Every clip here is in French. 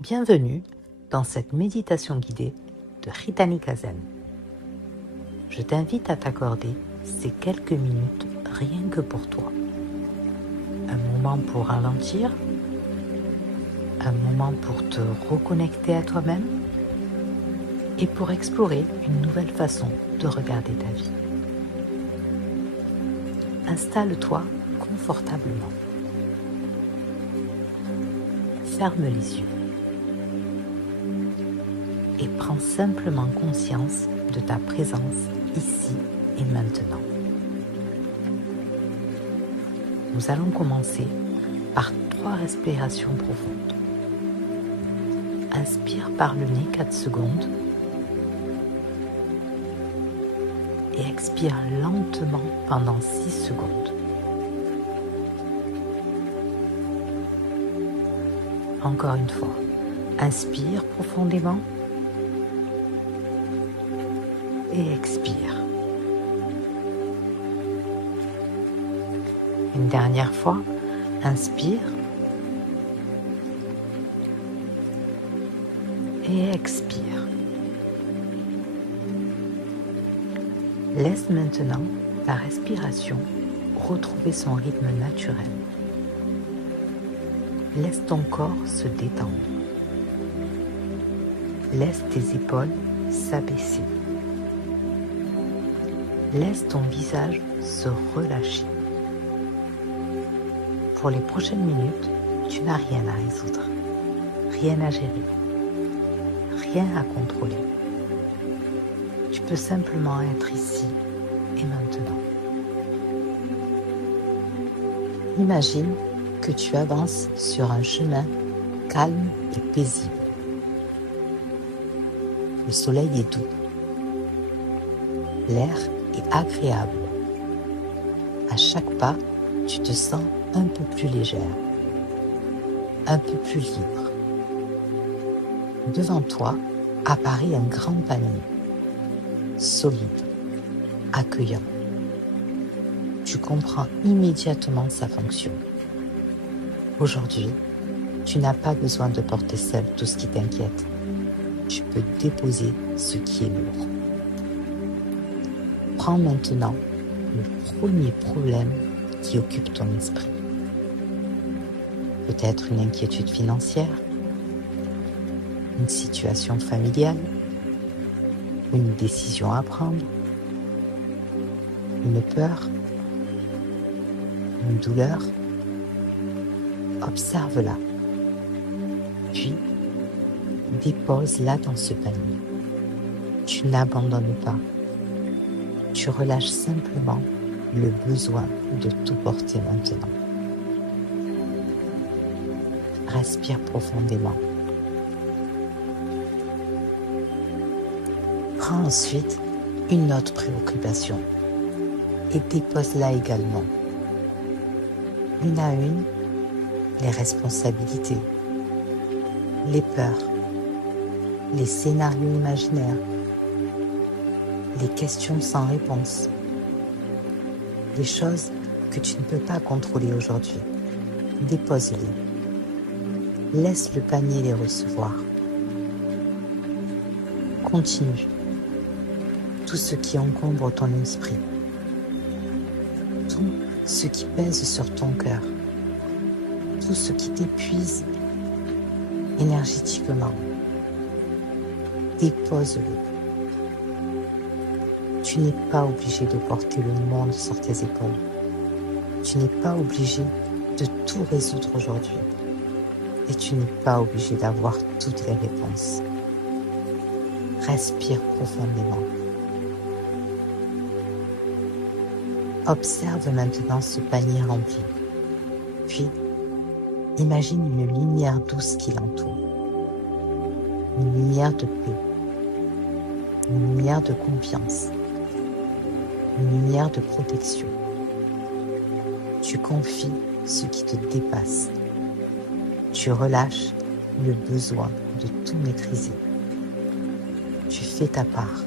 Bienvenue dans cette méditation guidée de Rita Zen. Je t'invite à t'accorder ces quelques minutes rien que pour toi. Un moment pour ralentir, un moment pour te reconnecter à toi-même et pour explorer une nouvelle façon de regarder ta vie. Installe-toi confortablement. Ferme les yeux et prends simplement conscience de ta présence ici et maintenant. Nous allons commencer par 3 respirations profondes. Inspire par le nez 4 secondes et expire lentement pendant 6 secondes. Encore une fois, inspire profondément et expire. Une dernière fois, inspire et expire. Laisse maintenant ta respiration retrouver son rythme naturel. Laisse ton corps se détendre. Laisse tes épaules s'abaisser. Laisse ton visage se relâcher. Pour les prochaines minutes, tu n'as rien à résoudre, rien à gérer, rien à contrôler. Tu peux simplement être ici et maintenant. Imagine que tu avances sur un chemin calme et paisible. Le soleil est doux. L'air est agréable. À chaque pas, tu te sens un peu plus légère, un peu plus libre. Devant toi apparaît un grand panier, solide, accueillant. Tu comprends immédiatement sa fonction. Aujourd'hui, tu n'as pas besoin de porter seul tout ce qui t'inquiète. Tu peux déposer ce qui est lourd. Prends maintenant le premier problème qui occupe ton esprit. Peut-être une inquiétude financière, une situation familiale, une décision à prendre, une peur, une douleur. Observe-la, puis dépose-la dans ce panier. Tu n'abandonnes pas, tu relâches simplement le besoin de tout porter maintenant. Respire profondément. Prends ensuite une autre préoccupation et dépose-la également. Une à une, les responsabilités, les peurs, les scénarios imaginaires, les questions sans réponse, les choses que tu ne peux pas contrôler aujourd'hui. Dépose-les. Laisse le panier les recevoir. Continue. Tout ce qui encombre ton esprit, tout ce qui pèse sur ton cœur, tout ce qui t'épuise énergétiquement, dépose-le. Tu n'es pas obligé de porter le monde sur tes épaules. Tu n'es pas obligé de tout résoudre aujourd'hui. Et tu n'es pas obligé d'avoir toutes les réponses. Respire profondément. Observe maintenant ce panier rempli. Puis, imagine une lumière douce qui l'entoure. Une lumière de paix. Une lumière de confiance. Une lumière de protection. Tu confies ce qui te dépasse. Tu relâches le besoin de tout maîtriser. Tu fais ta part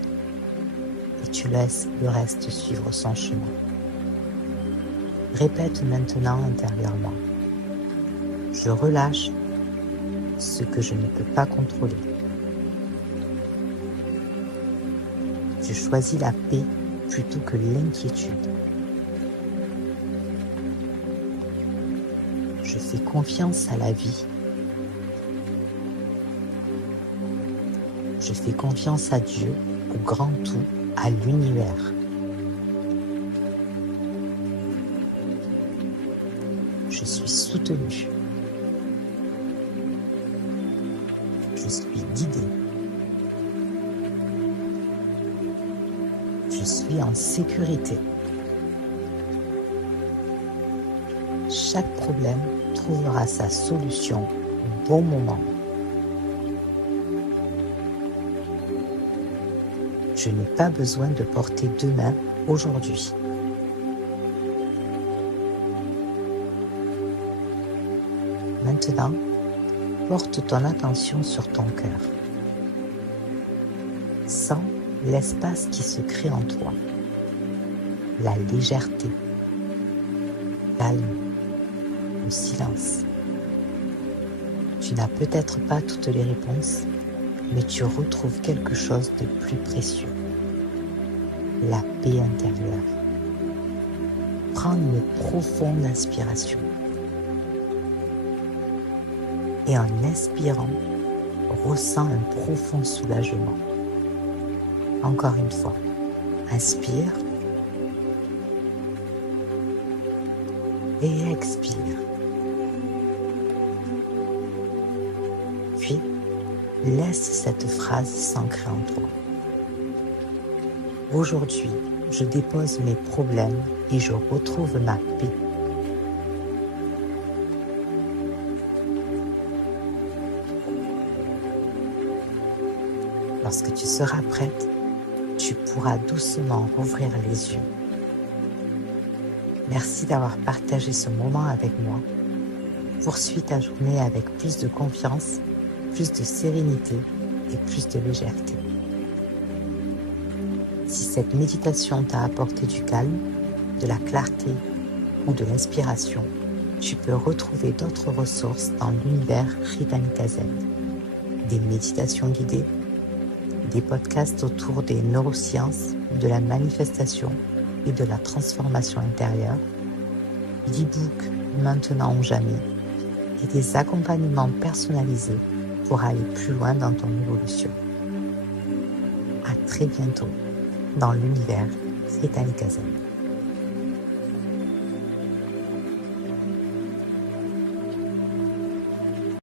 et tu laisses le reste suivre son chemin. Répète maintenant intérieurement. Je relâche ce que je ne peux pas contrôler. Je choisis la paix plutôt que l'inquiétude. Je fais confiance à la vie. Je fais confiance à Dieu, au grand tout, à l'univers. Je suis soutenu. Je suis guidé. Je suis en sécurité. Chaque problème trouvera sa solution au bon moment. Je n'ai pas besoin de porter deux mains aujourd'hui. Maintenant, porte ton attention sur ton cœur. Sens l'espace qui se crée en toi, la légèreté, le calme, le silence. Tu n'as peut-être pas toutes les réponses, mais tu retrouves quelque chose de plus précieux, la paix intérieure. Prends une profonde inspiration. Et en expirant, ressens un profond soulagement. Encore une fois, inspire et expire. Puis, laisse cette phrase s'ancrer en toi. Aujourd'hui, je dépose mes problèmes et je retrouve ma paix. Lorsque tu seras prête, tu pourras doucement rouvrir les yeux. Merci d'avoir partagé ce moment avec moi. Poursuis ta journée avec plus de confiance, plus de sérénité et plus de légèreté. Si cette méditation t'a apporté du calme, de la clarté ou de l'inspiration, tu peux retrouver d'autres ressources dans l'univers Ritamika Zen. Des méditations guidées, des podcasts autour des neurosciences, de la manifestation et de la transformation intérieure, d'e-books maintenant ou jamais, et des accompagnements personnalisés pour aller plus loin dans ton évolution. À très bientôt dans l'univers Ritamika Zen.